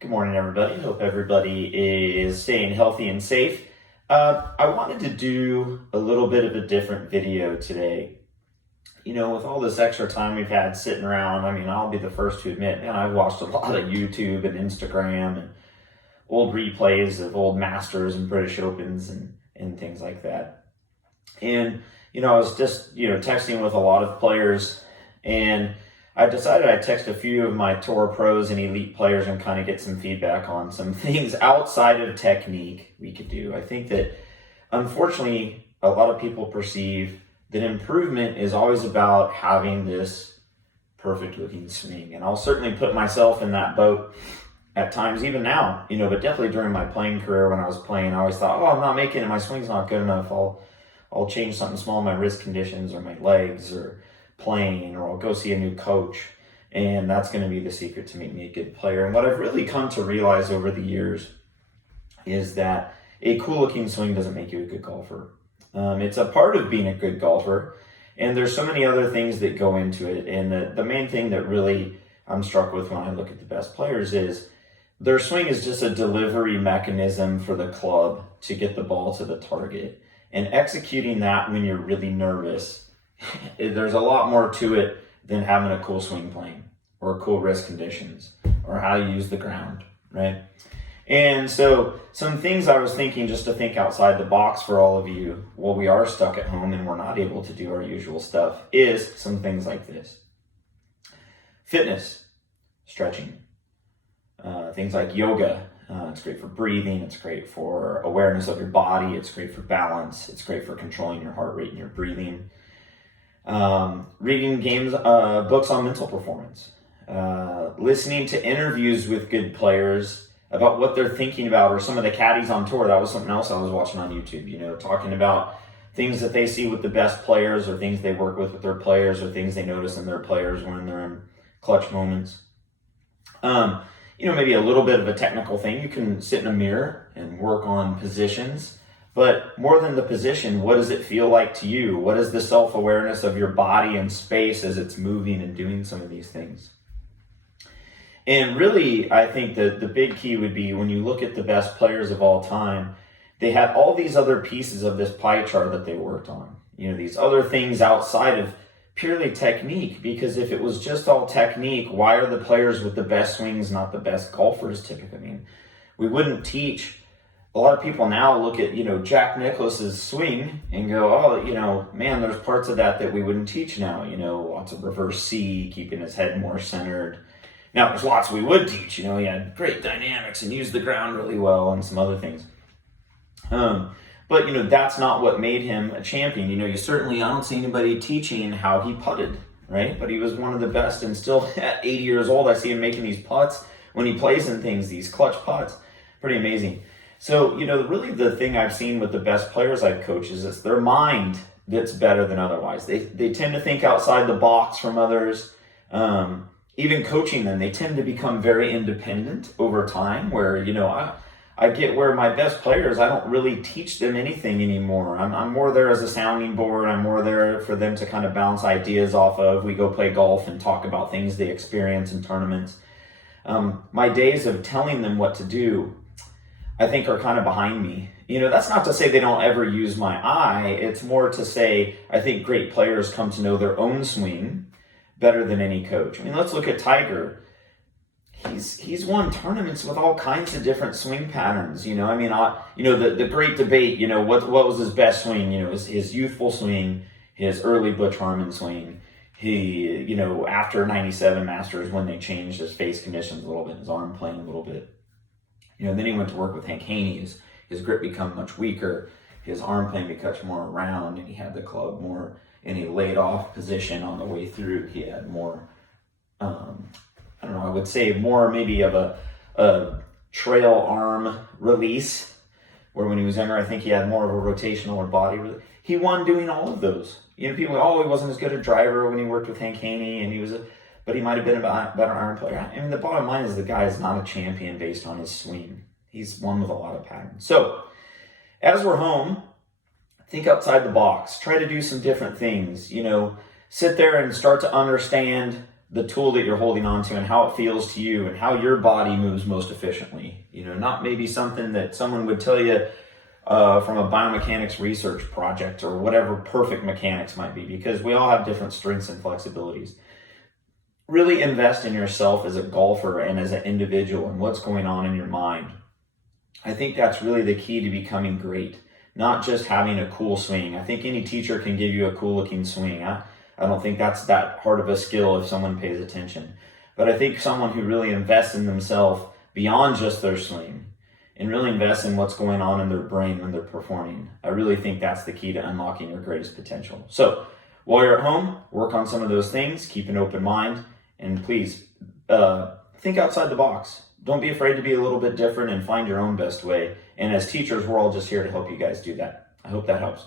Good morning, everybody. Hope everybody is staying healthy and safe. I wanted to do a little bit of a different video today. With all this extra time we've had sitting around, I'll be the first to admit, man, I've watched a lot of YouTube and Instagram and old replays of old Masters and British Opens and things like that. And, I was just, texting with a lot of players, and I decided I'd text a few of my tour pros and elite players and kind of get some feedback on some things outside of technique we could do. I think that, unfortunately, a lot of people perceive that improvement is always about having this perfect looking swing. And I'll certainly put myself in that boat at times, even now, but definitely during my playing career when I was playing, I always thought, I'm not making it. My swing's not good enough. I'll change something small, my wrist conditions or my legs or playing, or I'll go see a new coach. And that's going to be the secret to make me a good player. And what I've really come to realize over the years is that a cool looking swing doesn't make you a good golfer. It's a part of being a good golfer. And there's so many other things that go into it. And the main thing that really I'm struck with when I look at the best players is their swing is just a delivery mechanism for the club to get the ball to the target. And executing that when you're really nervous, there's a lot more to it than having a cool swing plane or cool wrist conditions or how you use the ground, right? And so some things I was thinking, just to think outside the box for all of you while we are stuck at home and we're not able to do our usual stuff, is some things like this. Fitness, stretching, things like yoga. It's great for breathing. It's great for awareness of your body. It's great for balance. It's great for controlling your heart rate and your breathing. Reading books on mental performance. Listening to interviews with good players about what they're thinking about, or some of the caddies on tour. That was something else I was watching on YouTube, talking about things that they see with the best players, or things they work with their players, or things they notice in their players when they're in clutch moments. Maybe a little bit of a technical thing. You can sit in a mirror and work on positions, but more than the position, what does it feel like to you? What is the self-awareness of your body and space as it's moving and doing some of these things? And really, I think that the big key would be, when you look at the best players of all time, they had all these other pieces of this pie chart that they worked on. These other things outside of purely technique, because if it was just all technique, why are the players with the best swings not the best golfers typically? We wouldn't teach. A lot of people now look at, Jack Nicklaus's swing and go, man, there's parts of that we wouldn't teach now. Lots of reverse C, keeping his head more centered. Now, there's lots we would teach. He had great dynamics and used the ground really well and some other things. But, that's not what made him a champion. I don't see anybody teaching how he putted, right? But he was one of the best, and still at 80 years old, I see him making these putts when he plays in things, these clutch putts. Pretty amazing. So, really the thing I've seen with the best players I've coached is it's their mind that's better than otherwise. They tend to think outside the box from others. Even coaching them, they tend to become very independent over time, where, I get where my best players, I don't really teach them anything anymore. I'm more there as a sounding board. I'm more there for them to kind of bounce ideas off of. We go play golf and talk about things they experience in tournaments. My days of telling them what to do, I think, are kind of behind me. That's not to say they don't ever use my eye. It's more to say I think great players come to know their own swing better than any coach. Let's look at Tiger. He's won tournaments with all kinds of different swing patterns. The great debate. What was his best swing? His youthful swing, his early Butch Harmon swing. He, after 97 Masters, when they changed his face conditions a little bit, his arm playing a little bit. Then he went to work with Hank Haney. His grip become much weaker. His arm playing becomes more round, and he had the club more in a laid off position on the way through. He had more, I would say more maybe of a trail arm release, where when he was younger, I think he had more of a rotational or body release. He won doing all of those. People go, he wasn't as good a driver when he worked with Hank Haney, and but he might have been a better iron player. The bottom line is the guy is not a champion based on his swing. He's one with a lot of patterns. So, as we're home, think outside the box. Try to do some different things. Sit there and start to understand the tool that you're holding on to and how it feels to you and how your body moves most efficiently. Not maybe something that someone would tell you from a biomechanics research project or whatever perfect mechanics might be, because we all have different strengths and flexibilities. Really invest in yourself as a golfer and as an individual and what's going on in your mind. I think that's really the key to becoming great, not just having a cool swing. I think any teacher can give you a cool looking swing. I don't think that's that hard of a skill if someone pays attention. But I think someone who really invests in themselves beyond just their swing and really invests in what's going on in their brain when they're performing, I really think that's the key to unlocking your greatest potential. So while you're at home, work on some of those things, keep an open mind, and please think outside the box. Don't be afraid to be a little bit different and find your own best way. And as teachers, we're all just here to help you guys do that. I hope that helps.